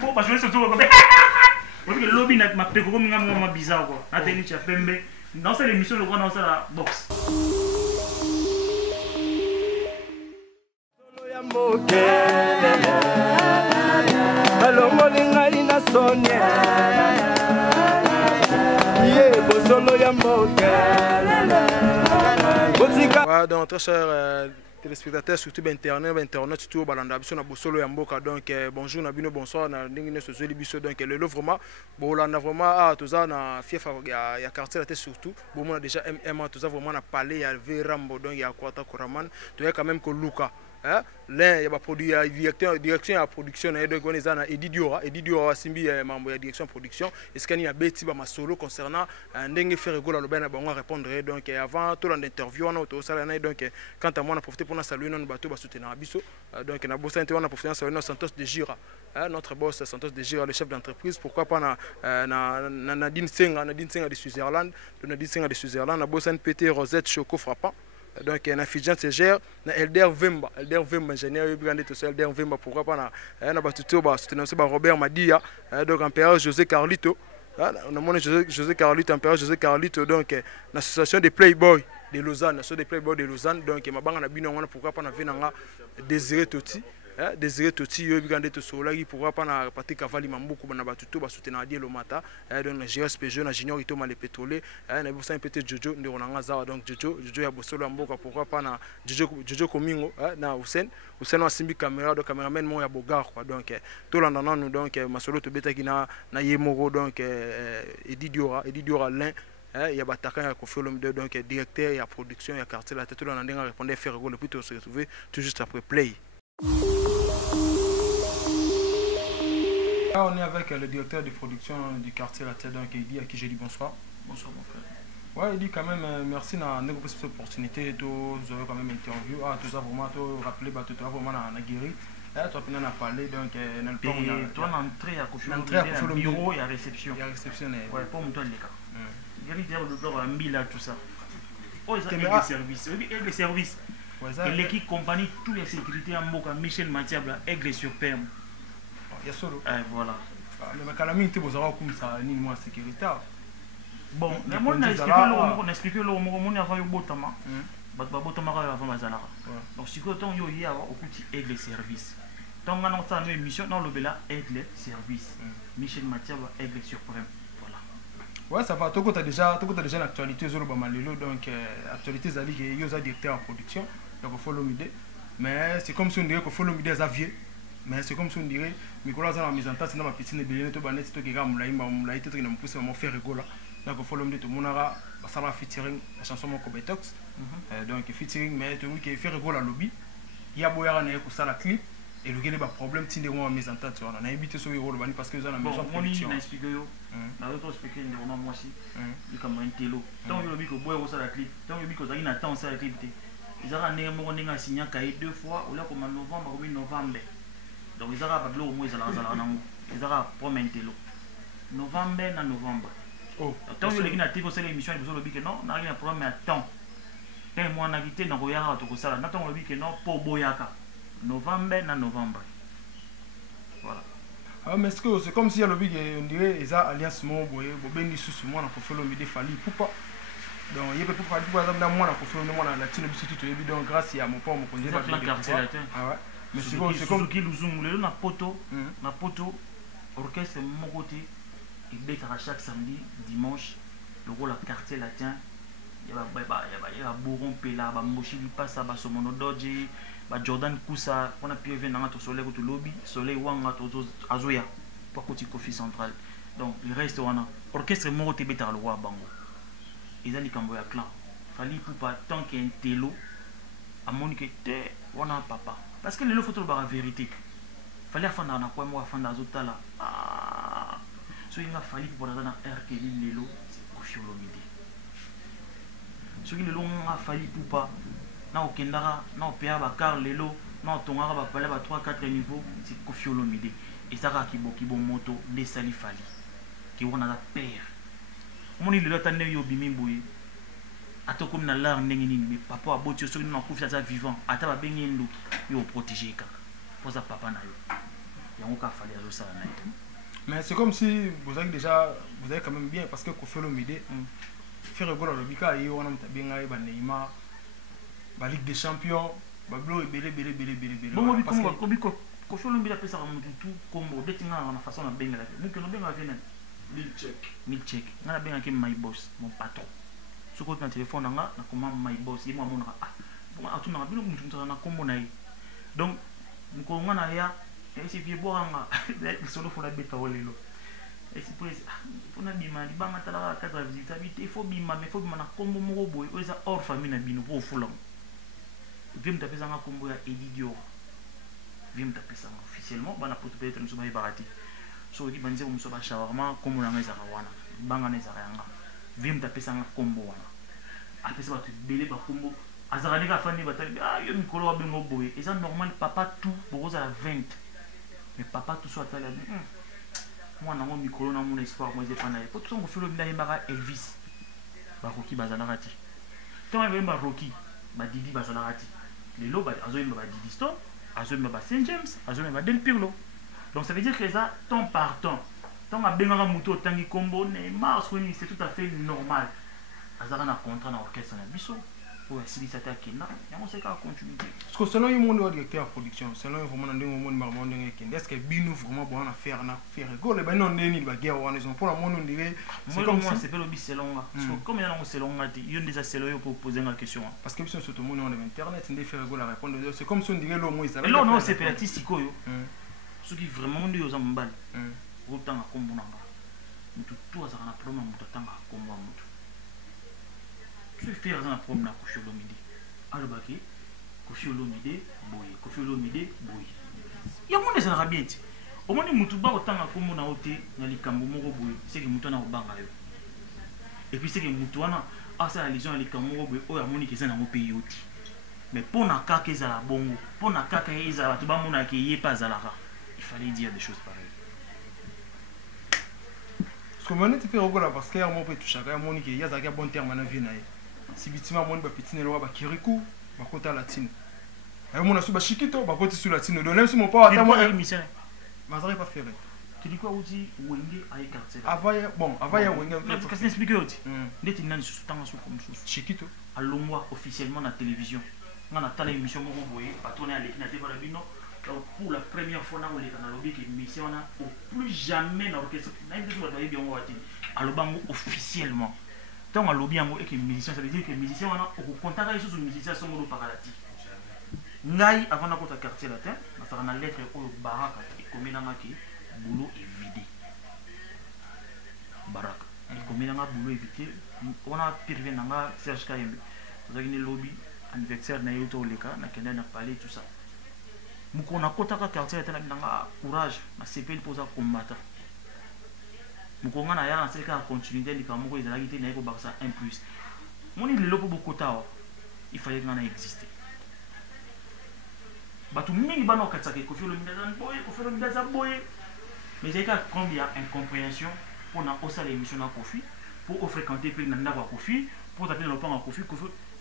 Bon, parce que je suis tout comme ça. Le lobby n'a pas payé comme un bizarre quoi. Nathalie Chapembe. Dans cette émission, le grand dans la boxe. Alors molinga ina sonia. Donc très chers téléspectateurs, surtout internet, surtout balanda biso na bosolo ya mboka. Donc bonjour na bino, bonsoir na ndingine so zeli biso. Donc le vraiment bolanda vraiment toza na fief ya quartier la tête surtout. Bon on a déjà MMA toza vraiment na parler ya Verambo donc ya Kwata Koraman. Tu as quand même que Luka l'un il y a produit direction à production donc on est à Edidiora Simbi membre de direction production et ce qu'il y a Betty ba solo concernant ndenge faire rigolo le ben ba répondre donc avant tout l'interview on a auto ça donc quant à moi on a profité pour saluer non bateau ba soutenir biso donc na bossa on a profité saluer Santos de Gira notre boss Santos de Gira le chef d'entreprise pourquoi pas na Nadine Senga de Switzerland de Switzerland na bossa PT Rosette Choco frappant. Donc na Fidjan se gère na Elder Vemba ingénieur brandé tout seul Elder Vemba pourquoi pas na batuto ba soutenir ba Robert Madia donc empereur José Carlito on a mon José Carlito empereur José Carlito donc l'association des Playboy de Lausanne donc mabanga na bino on pourquoi pas na venanga Désiré Toti yo bigande to solaki pourquoi pas na Patrick Avali Mambuku na batuto ba soutenir Adie Lomata donc na GSPG na Junior Itoma les pétroliers na bossa peut-être Jojo ndonanga za donc Jojo ya bosolo mboka pourquoi pas na Jojo Komingo na Hussein wa simbi caméra donc cameraman mo ya bogar quoi donc to landana nous donc masolo to betaki na Yemoro donc Edidiora l'un il y a Bataka ya Kofiolom donc directeur ya production ya quartier la tête to landanga répondait faire rigolo puis to se retrouver tout juste après play. Là, on est avec le directeur de production du quartier La Tête, donc il dit à qui j'ai dit bonsoir. Bonsoir mon frère. Ouais, il dit quand même merci d'avoir cette opportunité, vous avez quand même interview, tout ça vraiment, tout rappelé, tout ça vraiment on a guéri. Toi, on a parlé, donc dans le temps. Toi, l'entrée à Kofiolom, bureau, il y a réception. Il y a réception. Ouais, pas mon toit les cas. Guéri, il y a le docteur Ambila, tout ça. Oh, ils ont des services. Des services. Et l'équipe compagnie, tous les sécurités en Boka, Michel Mathiabla, Aigle sur Perme. Il y a solo. Voilà. Mais calamité, vous aurez comme ça, ni moins sécurité. Bon, mais on a expliqué le moment avant le botama. Botama avant Mazalara. Donc, si autant il y a au petit Aigle service. Tant qu'on a une émission, dans le Bela, Aigle service. Michel Mathiabla, Aigle sur Perme. Ouais, ça va. Tu as déjà l'actualité sur le Bamalelo, donc actualité Zali qui est directeur en production, donc il faut l'omidé. Mais c'est comme si on dirait qu'il faut l'omidé à Xavier. Mais c'est comme si on dirait Nicolas a mis en place dans ma piscine de Bélé, tout banet, tout qui a moulaï, tout qui n'a poussé à faire rigolo. Donc il faut l'omidé, tout le monde a ça featuring la chanson Moko Betox. Donc featuring, mais tout le monde qui fait rigolo à lobby. Il y a Boyara qui a la clip. Et le gars a problème si on a mis en tête on a évité ce rôle parce que vous avez besoin de production. On a expliqué on a expliqué moi aussi il comme un télo tant que le bico boy ça la clip tant que le bico ça il attend ça la clip ils ont né mon on a signé cahier 2 fois ou là comme en novembre donc ils ont pas au moins ça la ils ont promis un télo novembre tant que le gars a tiré sur l'émission ils ont dit que non on a rien problème à temps quand moi on a quitté dans Royara tout ça là tant que le bico non pour boyaka novembre. Voilà. Ah, mais c'est comme si on dirait les alliances mon boy, ben sous moi on fait le midi fali pourquoi. Donc il y a pas pour exemple dans moi on fait le moi la latine biscuit tout donc grâce à mon père mon congé pas de quartier. Ah ouais. Mais c'est comme qui Luzungu le na poto orchestre mon côté il bec à chaque samedi dimanche le rôle à quartier latin il y a Boron Pela ba Moshi passe ba Somono Dodge ba Jordan Kousa on a pu venir dans soleil au lobby soleil wanga to azoya pour côté Kofi central donc le reste on a orchestre mon côté beta le roi bango ils ont dit quand boya clan fallait pour pas tant qu'il y a un télo à mon que on a papa parce que le photo la vérité fallait faire dans quoi moi faire dans autres là so il a fallu pour dans air que lelo c'est Kofi Olomide ce qui le long a fallu pour pas na okendara na opéra ba car lelo na tongara ba pala ba 3-4 niveaux c'est Kofi Olomide et ça ka kibo moto les sali fali qui on a la père moni le tande yo bimi boye atoko na lar ndenge nini mais papa aboti so na Kofi ça vivant ata ba bengi ndoki yo protéger ka pour ça papa na yo yango ka fallait azosala na ye. Mais c'est comme si vous avez déjà, vous avez quand même bien, parce que Koffi Olomide, faire gol à l'Obika, et on a bien aimé Neymar, la Ligue des Champions, Bablo et belé. Bon, Koffi Olomide a fait ça tout comme dès que na façon na benga la. Vous que no benga vient Milchek. Na benga ke my boss, mon patron. Ce côté na téléphone na comment my boss, il moi mon bon atu na bino mutu na kombo na ye. Donc ko ngana ya et si vieux boanga solo faut la beta olelo. Et si pour na bima di banga tala 4 visite habité il faut bima mais faut bima na kombo moko boy oza hors famille na bino pour fulam. Vim tapesa nga kombo ya Edidio. Vim tapesa nga officiellement bana pour peut-être nous soba barati. So ki banze mu soba shawarma kombo na ngeza wana. Banga na zaranga. Vim tapesa nga kombo wana. Apesa ba tu belé ba kombo azarani ka fani batali yo mikolo wa bengo boy. Et ça normal papa tout bozo à la 20. Mais papa tout soit à la moi na mon mikolo na mon espoir moi j'ai pas na pour tout son Koffi Olomide yembaka Elvis. Ba Rocky bazalakati. Tant yemba Rocky ba Didi bazalakati. Les lots, Azoïm va Didi Stone, Azoïm va Saint James, Azoïm va Del Pirlo. Donc ça veut dire que ça, temps par temps, tant à Bengara Mouto, Tangi Combo, Neymar, c'est tout à fait normal. Azara na contrat dans l'orchestre na biso, pour essayer de s'attaquer là, et on sait qu'à continuer. Parce que selon le monde directeur de production, selon vraiment dans le monde marmande est-ce que Bino vraiment bon à faire go le ben non ni ba guerre on ils ont pour la monde on dirait c'est comme moi c'est pas le bis selon parce que comme il y a selon il y a déjà selon pour poser une question parce que sur tout le monde on internet on faire go la répondre c'est comme si on dirait le mot ça là non c'est petit sikoyo ceux qui vraiment on dit aux ambal autant à combo nanga tout ça na problème mutu tanga combo mutu tu fais un problème na Koffi Olomide alobaki Koffi Olomide boy ya monde ça bien ti au moins mutu ba otanga kombo na ote na likambo moko boy c'est que mutu na obanga yo et puis c'est que mutu wana asa la lision likambo moko boy o ya moni ke ça na mo pays oti mais pour na kaka ezala bongo pour na kaka ezala tu ba mona ke yé pas zalaka il fallait dire des choses pareilles ce que moi ne te fait regola parce que mon peut toucher ya moni ke ya za ka bon terme na vie na ye si bitima mon ba pitine lo ba kiriku ba kota latine et mon asu ba chikito ba koti sur latine donc même si mon pas attends moi émission Mazari pas faire tu dis quoi aussi Wenge a écarté avant ya Wenge qu'est-ce que expliquer aussi ndeti nani sous tanga sous comme sous chikito alongwa officiellement na télévision on a tala émission moko boye pas tourner à l'équipe na télé bino pour la première fois na oleka na lobby que émission on a au plus jamais na orchestre na émission ba bien on va dire alobango officiellement tant à lobby yango et que musicien ça veut dire que musicien on a au contact avec sous musicien sont mo paralati ngai avant na kota quartier latin na sara na lettre o baraka et comme na ngaki boulot est vidé baraka et comme na boulot est vidé on a pirvé na Serge Kayembe vous avez une lobby anniversaire na yoto leka na kenda na parler tout ça mukona kota ka quartier latin na courage na CPL pour ça combattre mukonga na ya na seka continuité likamoko ezalaki te na ko baksa 1+. Moni lelo po bokota il fallait que na exister. Batu mingi bana okatsaka Koffi Olomide za boye mais j'ai qu'à combien incompréhension pour na osa l'émission na Koffi pour fréquenter pe na ndako Koffi pour taper le pan à Koffi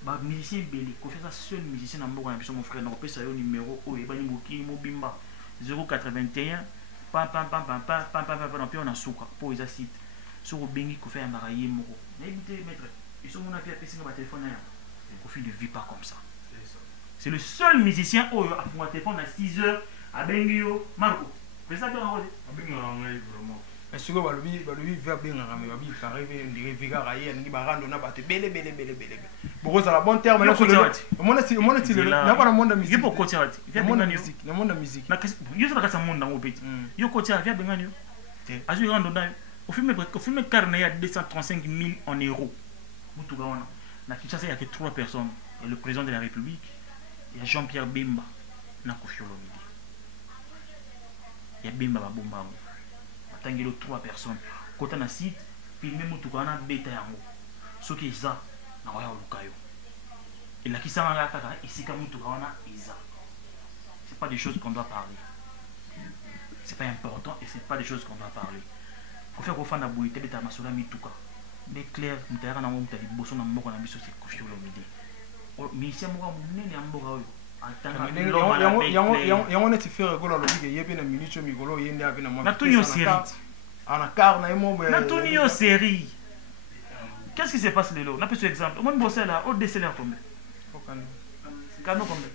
ba musicien belé Koffi ça seul musicien na mboka na biso mon frère na opesa yo numéro o ebani moki mobimba 081 pam puis on a souka pour les sites sur bengi Koffi ya maraye moko na éviter mettre ils sont mon avis à passer sur téléphone là Koffi ne vit pas comme ça. C'est le seul musicien qui a fait un téléphone à 6 heures à Bengio Marco. C'est ça que vraiment. Mais ce que lui va bien ramener, il va arriver, il dirait Vega Raye, il va rendre na bate belé. Beaucoup ça la bon terme là sur le monde n'a pas le monde de musique. Il faut côté il vient de musique, le monde de musique. Na yo ça ka monde dans petit. Yo côté vient benganio. Azu rando na au film carne il y a 235 000 en euros. Mutuga wana. Na Kinshasa il y a que 3 personnes et le président de la République. Il y a Jean-Pierre Bemba na Koffi Olomide. Il y a Bemba Babomba. Attendez 3 personnes. Quand on a site, filmé Mutukana beta yango. Ce qui est ça, na waya lukayo. Et là qui s'en va kaka ici comme Mutukana isa. C'est pas des choses qu'on doit parler. C'est pas important et c'est pas des choses qu'on doit parler. Ko faire ko fanda boité beta masura mituka. Mais clair, mutayaka na mo mutali boso na moko na biso c'est Koffi Olomide. Musicien moko munene ya mboka oyo yango neti faire regola alobi ye pe na minute mikolo ye nde ape na mwa natuni yo série ana car na yemo natuni yo série. Qu'est-ce qui se passe lelo? Na pe ce exemple. Moi bossé là, au déceler combien? Kano combien?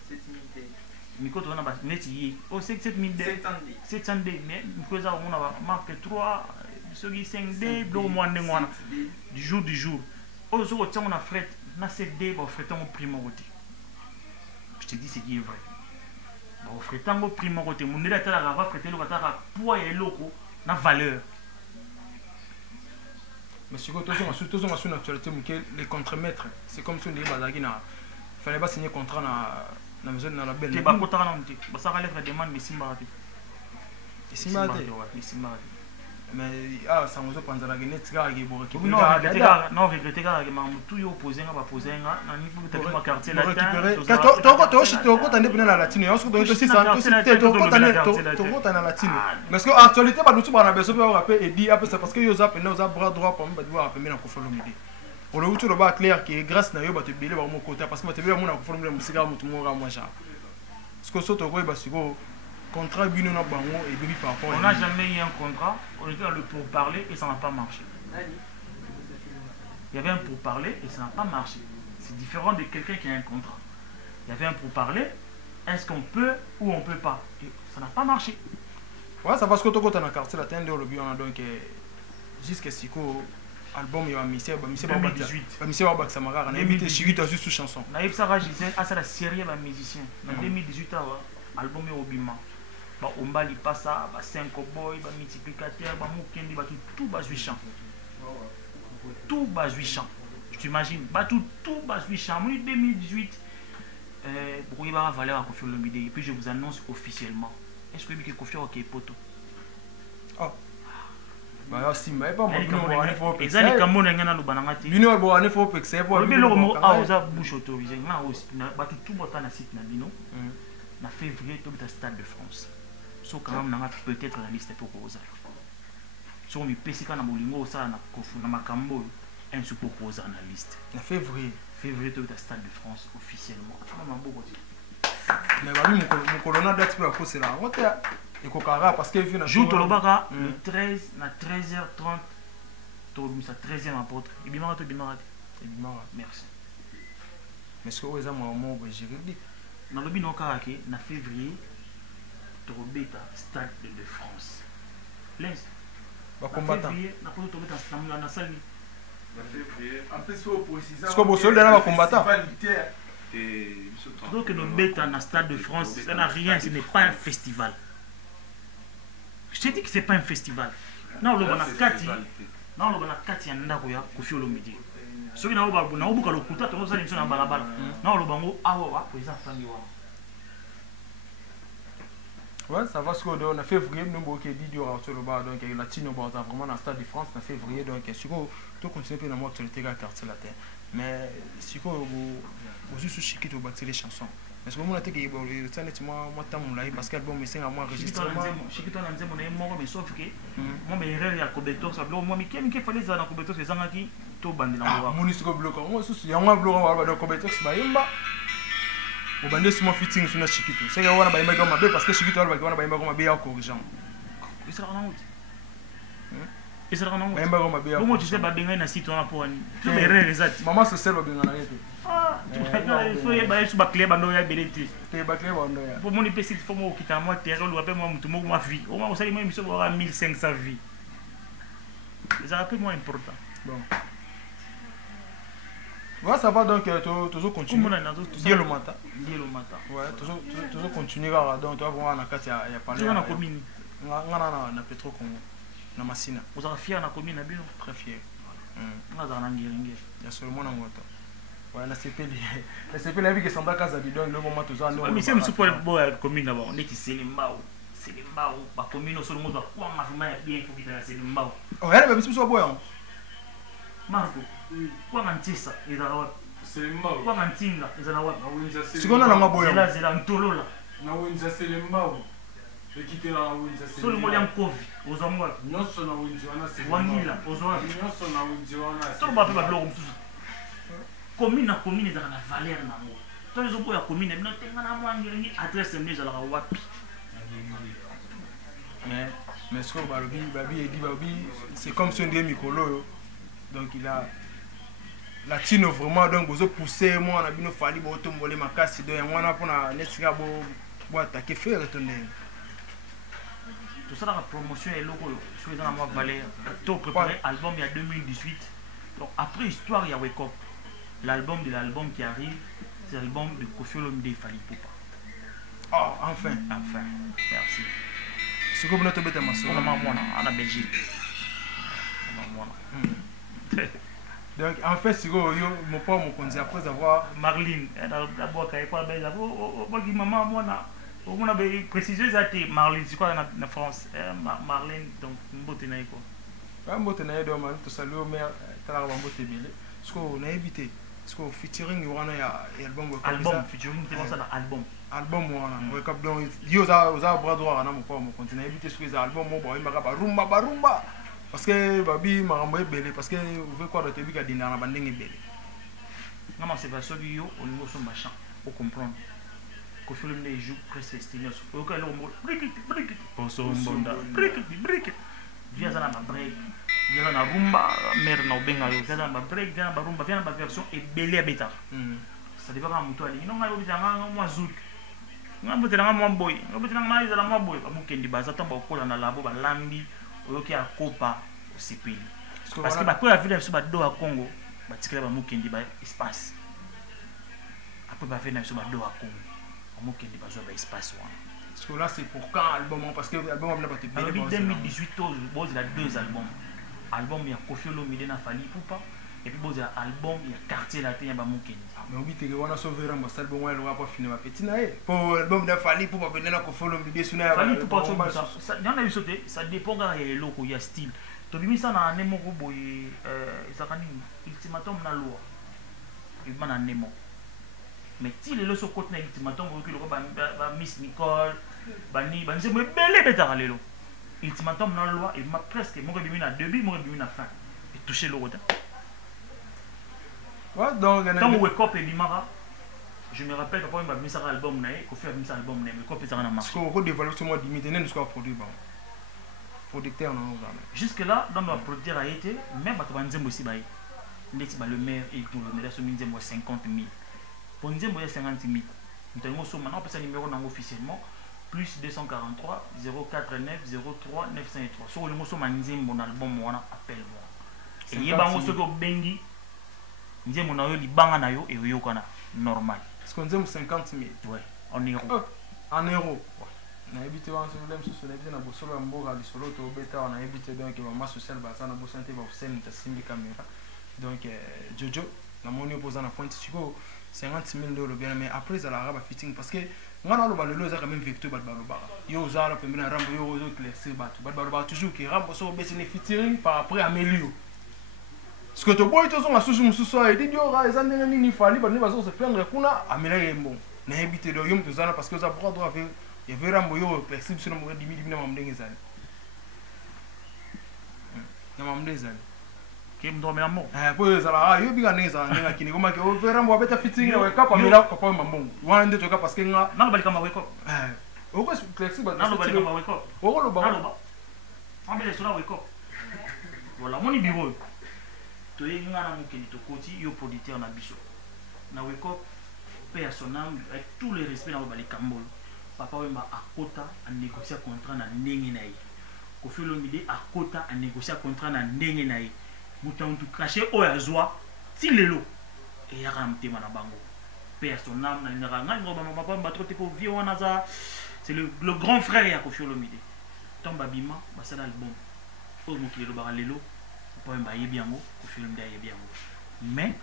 Miko to na ba neti yi. O 7000D. 700D mais miko za on a marqué 3 soki 5D do mo ande ngwana. Du jour. O so ko tsango na fret na 7D ba fretant au primo côté. Je te dis ce qui est vrai. Ba fretant au primo côté. Mon ndela tala va freter lo kataka poids et loko na valeur. Mais surtout sur l'actualité, les contremaîtres, c'est comme si on disait qu'il ne fallait pas signer contrat dans la maison de la belle. Tu vas pas ça va être demande mais Simbarate. Mais ça nous a pensé la guinée non regretter que tout est opposé à poser un niveau de ma quartier là. Parce que actualité ba nous ba na beso ba rapper et dit parce que yo za pena za bras droit pour me ba appeler na kofolo midi. Pour le retour ba clair que grâce na yo ba te belé ba mo côté parce que ba te belé mo na kofolo midi musika mutu mo ra moi ja. Parce que soto ko ba siko contrat bino na bango et depuis par rapport. On n'a jamais eu un contrat, on était dans le pourparler et ça n'a pas marché. Il y avait un pourparler et ça n'a pas marché. C'est différent de quelqu'un qui a un contrat. Il y avait un pourparler, est-ce qu'on peut ou on peut pas? Et ça n'a pas marché. Ouais, ça parce que toi, tu as un quartier latin de l'objet, donc jusqu'à ce que l'album est mis, c'est 2018. C'est pas Samara, on a mis des chiguites juste sous chanson. Naïf Sarah disait, c'est la série de musiciens. En 2018, l'album est au Bima. On va y passer, 5 boys, multiplicateur, Moukendi, tout bas 8 chants. Tout bas 8 chants. Tu t'imagines, tout bas 8 chants. En 2018, il y a valeur à Kofi Olomide. Et puis je vous annonce officiellement. Est-ce que vous avez Kofi Olomide poto? Ah. Bah si, mais pas moi. Ils ont les Camerounais qui ont le banangati. Bino bo ane faut pexer pour. Le belo mo a oza bouche autorisé. Na aussi na ba tout botan na site na bino. Na février tout le stade de France. So quand même na peut-être la liste pour cause. So mi pesika na bolingo ça na kofu na makambo un sous propose na liste. Na février tout le stade de France officiellement. Mais bah lui mon colonel date pour cause là. On était et kokara parce que vient jour tolobaka le 13 na 13h30 to misa 13e apôtre. Ibimara to bimara. Merci. Mais ce que vous avez moi juridique. Na lobi no karake na février Torobeta stade de France. Lens. Ba combattant. Na ko Torobeta na salle. Na février. En fait faut préciser. Parce que bo soldat na combattant. Donc nos bêta na stade de France, ça n'a rien, ce n'est pas un festival. Je te dis que c'est pas un festival. Non, le bana kati. Non, le bana kati ya ndako ya Kofi Olomide. Soki na oba na obuka lokuta to ça l'émission na balabala. Non, le bango awa président Fangi wa. Ouais, ça va ce qu'on a février, nous avons dit qu'il y aura sur le bar, donc il y a latino vraiment dans le stade de France, en février, donc si vous continuez à notre quartier latin. Mais si vous juste chiquer au bâtir les chansons. Parce que moi, je suis parce que l'album est enregistré. Je suis mais sauf que moi, mes erreurs, il y a Kobeto, ça bloque. Moi, mais qui fallait ça dans Kobeto, c'est ça qui tout bandé dans le moi, je suis bloqué. Moi, je suis un bloqué dans Kobeto, c'est pas au bandé sur mon fitting sur notre chiquito. C'est que on a pas aimé comme parce que chiquito on a pas aimé comme bien corrigeant. Il sera en route. Il sera en route. Aimé comme bien. Comment tu sais pas bien na site on a pour une. Tu me réalises. Maman se sert bien na yetu. Ah, tu il faut y ba sur ba clé bando ya belete. Tu ba clé bando ya. Pour mon petit faut moi quitter moi terre ou appelle moi mutu mo ma vie. Au moins vous savez moi mission aura 1500 vies. Les rappels moins important. Bon. Ouais, ça va donc toujours continuer. Lié le matin. Ouais, toujours continuer donc tu vas voir na kati ya parler. Tu na commune. Na Petro Congo. Na Masina. Vous êtes fier na commune na bino? Très fier. On a dans ngirenge. Il y a seulement na moto. Ouais, na CP la CP la vie que samba casa bidon le moment tous en. Mais c'est monsieur pour la commune là-bas, on est ici Selimbao. Selimbao, ba commune sur le monde va quoi ma vraiment bien faut qu'il y ait Selimbao. Oh, elle va monsieur boya. Marco. Kwa ngantisa ezala wapi? Selimbao. Kwa ngantinga ezala wapi? Sikona na maboya. Zela ntolola. Na wenza Selimbao. Ekitela na wenza Selimbao. Solo moli amkovi ozamwa. Nyonso na wenza wana Selimbao. Wangila ozwa. Nyonso na wenza wana. Solo ba pe ba bloko msusu. Commune na commune ezala na valeur nango. toi les autres ya commune mais tenga na moi ngi adresse ngi za la wapi mais ce que Babi c'est comme si on dit Mikolo donc il a la tino vraiment donc vous pousser moi on a bien fallu boto molé ma casse donc on a pour na nesika bo attaquer faire retourner tout ça la promotion est loco sur les dans moi valeur tout préparé album il y a 2018 donc après histoire il y a Wake Up l'album qui arrive c'est l'album de Koffi Olomide Fally Ipupa. Oh enfin merci c'est comme notre bête ma soeur on a Belgique donc en fait c'est mon père mon conseil après avoir Marlene d'abord quand il parle belle maman moi on a précisé ça Marlene c'est quoi en France Marlene donc mbote na quoi mbote na do man to saluer au maire tala ba mbote bele parce qu'on a évité parce que featuring on a album featuring c'est ça album on Wake Up donc yo za bras droit na mon père mon continue éviter sur les albums mo boy maka rumba parce que babi marambo ebele parce que vous voulez quoi de te bika dina na bandenge ebele non c'est pas ça yo au niveau son machin pour comprendre que film ne joue presque estimé au cas où brique pour son bonda brique via ça na break via na rumba mère na obenga yo via na break via na rumba via na version ebele abeta ça dépend à muto ali non ngayo bizanga moi zouk ngambotela ngamo boy ngambotela ngaiza la boy amukendi baza tamba okola na labo balambi oyoki akopa osepeli parce que bapo ya ville biso bado ya Congo batikela bamukendi ba espace après ba fait na biso bado ya Congo bamukendi bazwa ba espace wana parce que là c'est pour quand album parce que album n'a pas été bien 2018 bon il a deux album ya Koffi Olomide na Fally Ipupa et puis bon album il y a quartier latin ya bamukendi mais obi te wana sauver un album wala wa pas finir ma petit na pour album de Fally Ipupa venir na Koffi Olomide suna Fally Ipupa ça n'y en a eu sauté ça dépend quand il y a loko il y a style to bimi ça na nemo ko boy isakani ultimatum na loi il va na nemo mais ti le so côté na ultimatum ko lo ba Miss Nicole bani banze mo belé beta lelo ultimatum na loi il m'a presque mo ko bimi na début mo ko bimi na fin et toucher le roda ouais donc quand Wake Up et Bimara je me rappelle quand il m'a mis ça album na ko faire mis ça album na Wake Up ça na marché ko développer sur moi limité ne soit produit bon producteur non jusque là dans notre producteur a été même ba nzembo aussi ba ndeti ba le maire et pour le maire so nzembo 50 000 pour nzembo 50 000 nous sommes maintenant parce que numéro non officiellement plus 243 049 03 953 sur le mot so nzembo na album wana appelle moi et yeba ngo so ko bengi nzembo na yo libanga na yo et yo kana normal parce qu'on nzembo 50 000 ouais en euros na habité en problème sur les na bosolo mboga li solo to beta on a habité donc maman social basa na bosanté va scène ta simbi caméra donc Jojo na moni opposant na pointe siko 50 000 $ bien mais après ça la raba fitting parce que ngana lo balelo za quand même vecteur balbalo ba yo za la pembena rambo yo zo claircer batu balbalo ba toujours que rambo so beti ne fitting par après améliorer ce que to boy to zo na susu mususu a dit yo ra za ndenge nini fali ba ne ba zo se prendre kuna amela yembo na habité do yom to za parce que za bras droit avec il y avait un moyo flexible sur le moment 10 000 na mamdenga zali na mamdenga zali kim do me amo po zala yo biga neza ndinga kini koma ke o vera mbo beta fitting na Wake Up amela ko pa mambongo wande to ka parce que nga na bali kama Wake Up o ko flexible na bali kama Wake Up o ko lo ba ambele sur Wake Up voilà moni bureau to yenga na mukeni to koti yo producteur na biso na Wake Up personnel avec tous les respects na bali kambolo papa wemba akota a négocier contrat na ndenge na ye Koffi Olomide akota a négocier contrat na ndenge na ye mutantu caché o ya zwa ti lelo e ya ramtema na bango personnel na nganga ngoba papa wemba trop te pour vieux wana za c'est le grand frère ya Koffi Olomide tomba bima basala album o mokilelo ba lelo papa wemba yebi yango Koffi Olomide yebi yango mais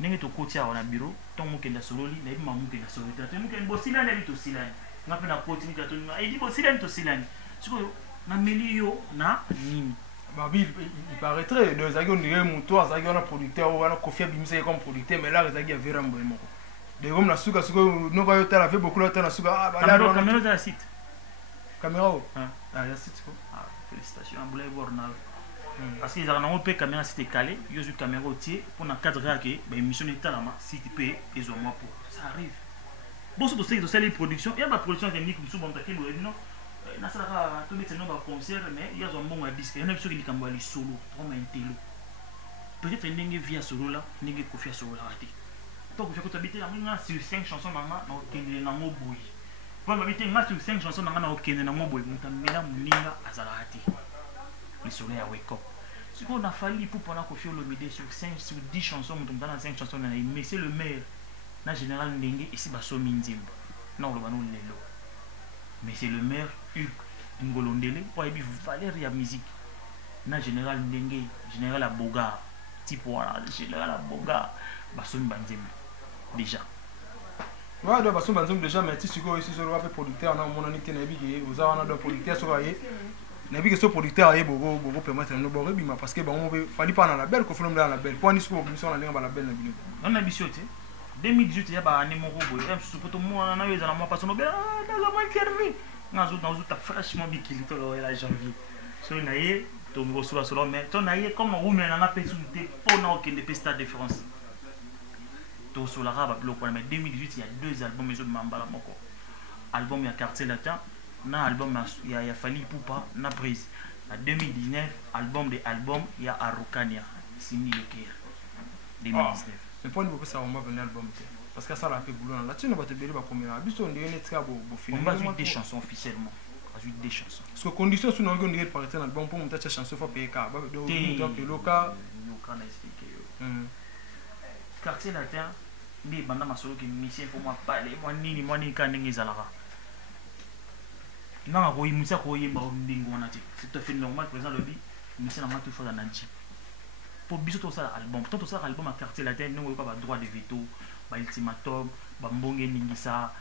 ndenge tokotia wana bureau ntongo mokenda sololi na yebi mamukenda sololi te mokenda bosilani abi tosilani nga mpe na koti nika toni edi bosilani tosilani sikoyo na meli yo na nini babi il paraîtrait de zagi on dirait muto zagi on a producteur wana Koffi abimisa comme producteur mais là zagi avera mbo moko de comme na suka suko no ba yo tala fait beaucoup la tala suka ba la caméra de la site caméra ya site ko félicitations boulay bornal parce que ezalaka nango mpe caméra si tekale yo ozwi caméra otie mpona cadre yake baémission etalama si pe ezwa mwa po ça arrive boso toseki tosali production ya baproduction technique mosusu bamotake boyebi no nasalaka tobetisa no baconcert mais yazwa mbongo ya disque yana biso oki likambo ya lisolo tokoma intelo peut-être ndenge via solo la ndenge kofi ya solo la te to kofi ko tabite nga sur 5 chansons nanga na okende nango boyi po babite nga sur 5 chansons nanga na okende nango boyi mutamela muninga azalaka te lisolo ya wake up siko na fali pour pendant kofi olomide sur 5 sur 10 chansons mutamela 5 chansons na mais c'est le meilleur na général ndenge ici basomi nzimba na oloba no lelo mais c'est le meilleur ngolondele po yebi valeur ya musique na général ndenge général aboga type voilà général aboga basomi banzembe déjà ouais donc basomi banzembe déjà mais tu sais quoi ici sur le producteur na mon anité na bigi oza wana do producteur so aye na bigi so producteur aye bogo permettre no bo rebima parce que bon fali pas na la belle ko folo na la belle po ni so mission na lenga ba la belle na bino on a bisioté 2018 ya ba ani moko boy même so poto mo na yo ezala mo parce no be na la mo interview nazo ta franchement bikili to la janvier so na ye to mo so solo mais to na ye comme on na pesu te pona okende pe Stade de France to so la raba bloc mais 2018 il y a 2 albums mais mambala moko album ya Quartier Latin na album ya Fali Poupa na prise en 2019 album de album ya Arukania Sini le Kier 2019 mais pour nous ça on va venir album parce que ça l'a fait boulot là tu ne vas te bérir pas comme là biso on est très beau film on va jouer des chansons officiellement on va jouer des chansons parce que condition sous n'orgue on dirait par exemple album pour monter cette chanson faut payer car donc le local na expliquer Quartier Latin ni banda masolo ki mission pour moi parler moi ni ka ndenge ezalaka nanga ko yimusa ko yemba ndingo na ti c'est tout à fait normal par exemple le bi mission na matu fa na nji pour biso to ça album to ça album à Quartier Latin non pas droit de veto ba ultimatum ba mbonge ningisa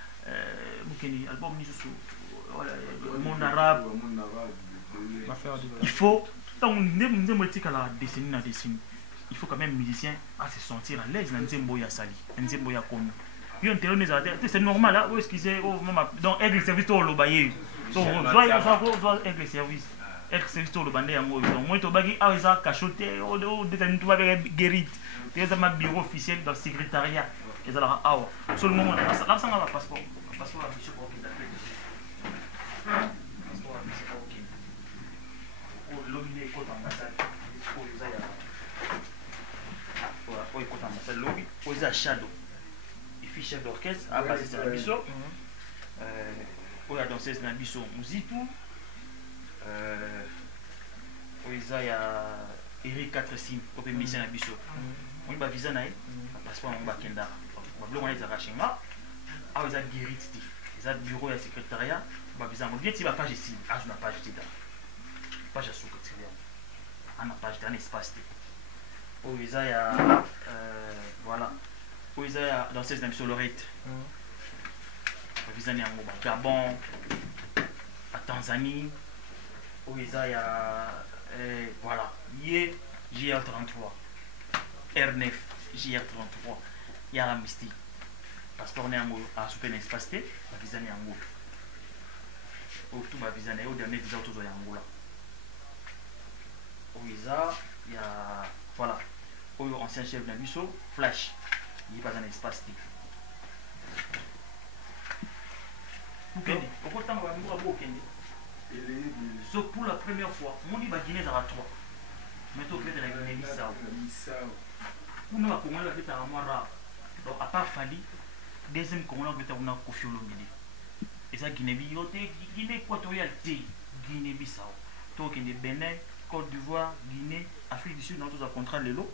mukeni album ni susu voilà monde arabe va faire il faut tant ndem motika la décennie na décennie il faut quand même musicien à se sentir à l'aise dans nzembo ya sali nzembo ya kono yo ntelo neza c'est normal là excusez donc aigle service to lo baye so soit aigle service to lo bande yango donc moi to bagi aweza cachoter o détenu to ba guérite c'est ma bureau officiel dans secrétariat et ça là awa so le moment là ça va passeport à monsieur pour qu'il appelle passeport à monsieur pour qu'il o lobby ko ambassade ko ya pour écouter ambassade lobby o za shadow il fait chef d'orchestre à base de biso pour la danseuse na biso muzitu oiza ya Eric 4 sim pour permission na biso on ba visa na passeport on ba kenda ba blo on ezaka chinga a oiza guérite za bureau ya secrétariat ba visa mo bien ti ba page ici a na page tida page sur secrétariat ana page dans espace oiza ya voilà oiza ya danseuse na biso Lorette ba visa ni yango ba Gabon à Tanzanie oiza ya voilà yé JR33 R9 JR33 yara mystique parce qu'on est en à super espace té ba visa ni yango o tout ba visa na yo dernier visa autour de yango là oiza ya voilà oyo ancien chef na biso Flash il pas dans espace té ok pourquoi tant va mo abo kende so pour la première fois mon dit ba Guinée à 3 mais to peut-être la Guinée Bissau on va comment la peut-être à moi rare donc à part Fali deuxième comment on peut-être on a Koffi Olomide et ça Guinée Guinée équatoriale Guinée Bissau to kende Bénin Côte d'Ivoire Guinée Afrique du Sud dans tous un contrat lelo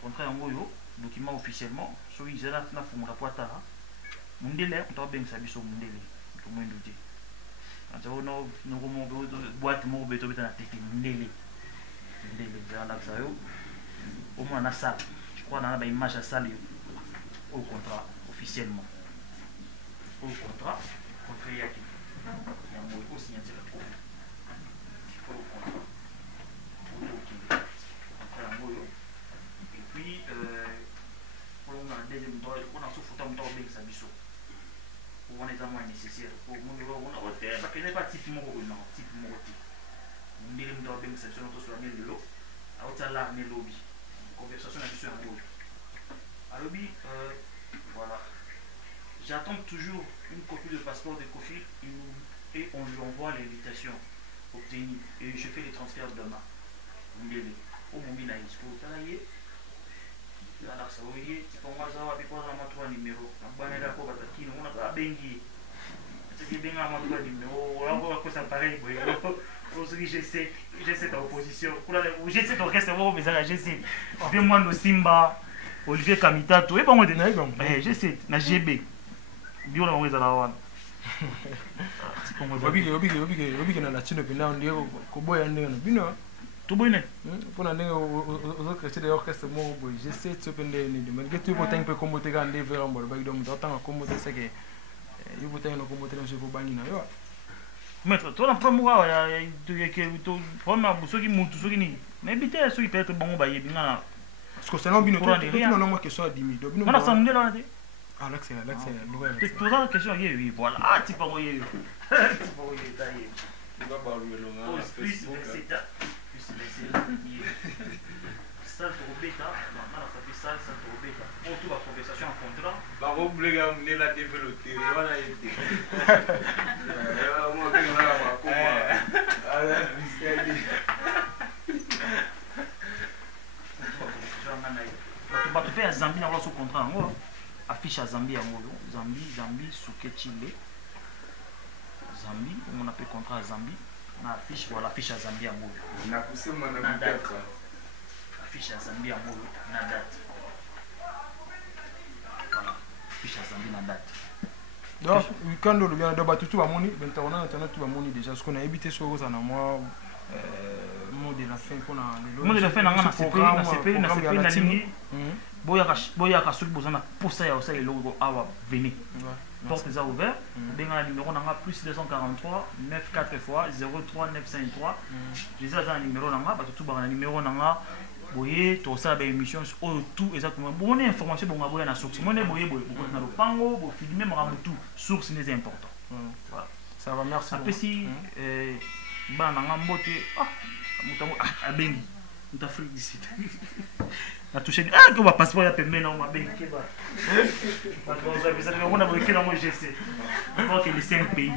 contrat en goyo document officiellement so ils là na fumura poatara mundele on doit bien savoir sur mundele tout le monde dit quand on no boîte mo beto beta na tete mundele dans la salle au moins na salle je crois dans la image à salle au contrat officiellement au contrat contrat yaki ya mo ko signature ko au contrat et puis on a deuxième droit on a sous photo on doit bien ça biso on est moins nécessaire pour mon on a hôtel parce que n'est pas type mon non type mon ndenge mutu abengisa biso noto sola lelo aotala ne lobby conversation na biso yango alobi voilà j'attends toujours une copie de passeport de Kofi et on lui envoie l'invitation obtenue et je fais les transferts demain ndele au moment na isco talaye la saoye tipo mwaza wa bipo na matwa numéro na bana la ko batakino on a bengi c'est bien à matwa numéro on va quoi ça pareil boy aujourd'hui j'essaie ta opposition j'essaie ton reste bon mais j'essaie bien moi no Simba Olivier Kamitato et bon on est bon j'essaie na GB bio na ngeza la wana obi na latino penda ndio koboya ndio bino tout bonne pour na ndio aux chrétiens de orchestre mo boy j'essaie de penda ni mais que tu potes un peu comme te gande vers mbolo ba donc tant comme te c'est que il faut tenir comme te no ko bani na yo maître toi la première ya que to première busoki mutu soki ni mais bité soki peut être bon ba yebinga parce que c'est non bino to non moi question à 10 000 bino on a samedi là ah l'accès tu poses la question oui voilà ah tu pas moyen tu pas moyen tailler tu vas pas rouler long plus 27 ça pour bêta on a fait ça pour bêta on trouve la conversation en contrat ba rouler ga on la développer voilà été moi que on a pas tu fais Zambie dans ce contrat affiche à Zambie en molo Zambie Soukechile Zambie on appelle contrat à Zambie na affiche voilà affiche à Zambie en molo na poussé moi na date affiche à Zambie en molo na date voilà affiche à Zambie na date donc quand on vient de battre tout à moni maintenant on a tout à moni déjà ce qu'on a évité sur ça na moi mot de la fin qu'on a le mot de la fin na CP na ligne boya ka soki bozana posa ya osala eloko awa venez porte est ouvert benga numéro nanga plus 243 94 fois 03 953 déjà za numéro nanga ba tout ba numéro nanga boye to ça ba émission o tout exactement bon information bon boya na source mon boye boye na lopango bo filmer mara mutu source n'est important voilà ça va merci après si ba nanga mbote mutango abengi d'Afrique d'ici. La touche que va passeport ya pembe na ma ben ke ba. Ba ko za bisa on a bloqué dans mon GC. Donc les 5 pays.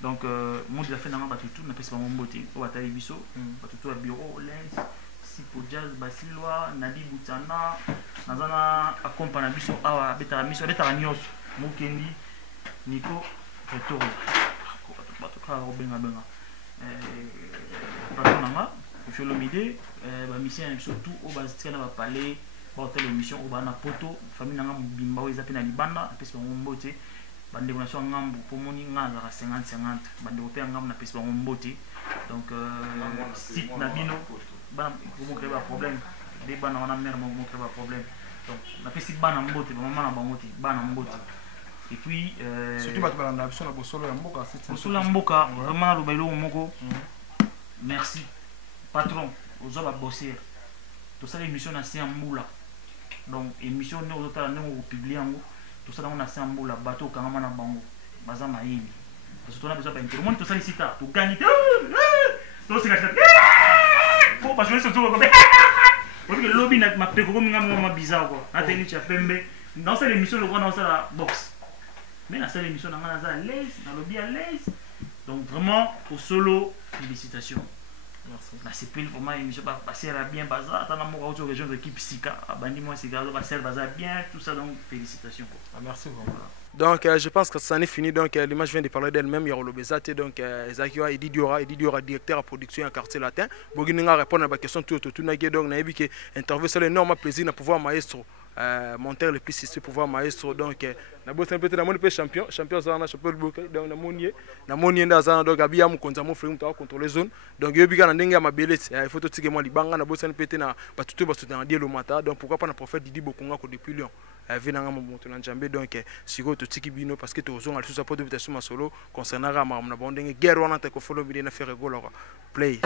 Donc monde de la fin na ba tout na pesa mon beauté o batali biso ba tout à bureau lens sipo jazz basilwa nadi butana nazana accompagner biso awa beta biso beta nyos mukendi Nico retour. Ba to ka robenga benga. Pardon je le midi ba mission surtout au bastia na parler ba hôtel émission au bana poto famille na ngambu bimba weza pe na libanda pesa ngombote bande bonation ngambu pour moni ngala 50-50 bande opé ngambu na pesa ngombote donc site na bino bana pour créer un problème des bana wana mère mo créer un problème donc na pesa bana mbote ba mama na bangote bana mbote et puis surtout ba balanda biso na bosolo ya mboka bosolo ya mboka vraiment lo bailo moko merci patron aux hommes à bosser tout ça l'émission na Siamboula donc émission ne autres na ngo publier ngo tout ça on a Siamboula bateau kangama na bango baza maili parce que on a besoin d'un tout le monde tout ça ici ta tout gagner tout c'est gâché pour pas jouer sur tout comme parce que lobby na ma peko comme ngama bizarre quoi ateli cha pembe dans cette émission le on a ça la boxe mais dans cette émission on a ça l'aise na lobby à l'aise donc vraiment au solo félicitations. Merci. La CPL pour moi émission va passer à bien bazar dans mon autre région de l'équipe Sika bandi moi c'est va passer bazar bien tout ça donc félicitations quoi. Merci beaucoup. Donc je pense que ça n'est fini donc l'image vient de parler d'elle-même il y a le Bezate donc Ezakiwa Idi Diora directeur à production en quartier latin bogininga répondre à la question tout na donc na yebi que interview c'est l'énorme plaisir de pouvoir maestro monteur le plus ici pouvoir maestro donc na bosse peut-être na moni pe champion ça na champion donc na moni ndazana donc abia mu konza mo frère mutawa contrôler zone donc yebi kana ndenge ya mabele il faut tike moi libanga na bosse peut-être na batutu basutana die le matin donc pourquoi pas na prophète Didi Bokonga ko depuis Lyon venanga mo moto na Njambe donc siko to tiki bino parce que to zonga tout ça pour de vitesse solo concernant rama na bondenge guerre wana te ko follow bi na faire golo play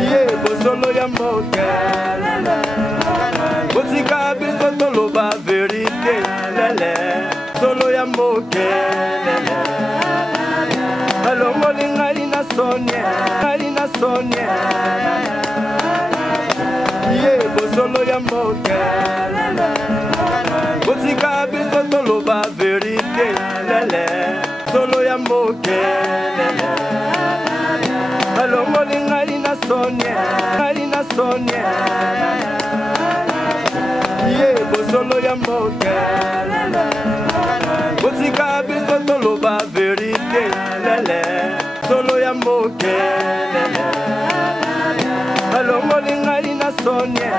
ye bosolo ya mboke bosika biso toloba vérité lele solo ya mboke lele alors moke botika biso toloba vérité lele solo ya moke lele alongoli ngai na sonie ye bosolo ya moke botika biso toloba vérité lele solo ya moke lele alongoli ngai na sonie